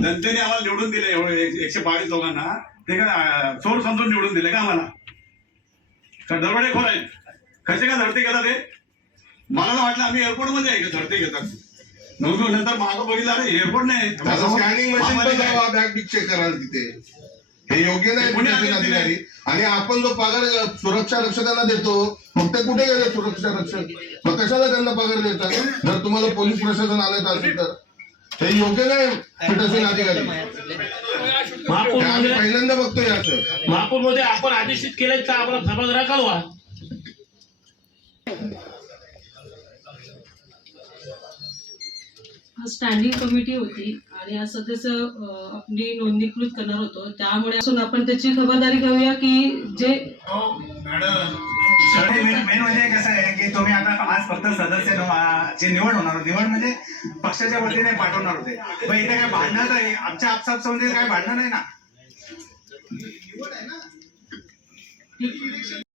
जनतेने आम्हाला निवडून दिले एवढे 122 लोकांना, ते का चोर समजून निवडून दिले का आम्हाला? दरोडेखोर आहेत, कसे का धडते घेतात ते? मला तर वाटलं आम्ही एअरपोर्ट मध्ये आहे का धडते घेतात. नंतर मागं बघितलं अरे एअरपोर्ट नाही, scanning machine bag big check कराल तिथे, हे योग्य नाही अधिकारी. आणि आपण जो पगार सुरक्षा रक्षकांना देतो, मग ते कुठे गेले सुरक्षा रक्षक? मग कशाला त्यांना पगार देतात? जर तुम्हाला पोलीस प्रशासन आणायचं असेल तर हे योग्य नाही. पीठासीन अधिकारी आम्ही पहिल्यांदा बघतोय असं. महापौरमध्ये आपण आदेशित केलं का आपला सभागृह कळवा. स्टँडिंग कमिटी होती आणि आज सदस्य आपली नोंदणीकृत करणार होतो, त्यामुळे असून आपण त्याची खबरदारी घेऊया की जे मेन म्हणजे कसं आहे की तुम्ही आता आज फक्त सदस्य निवड होणार होती, निवड म्हणजे पक्षाच्या वतीने पाठवणार होते. मग इथे काय भांडणं नाही, आमच्या आपसात काय भांडणं नाही ना.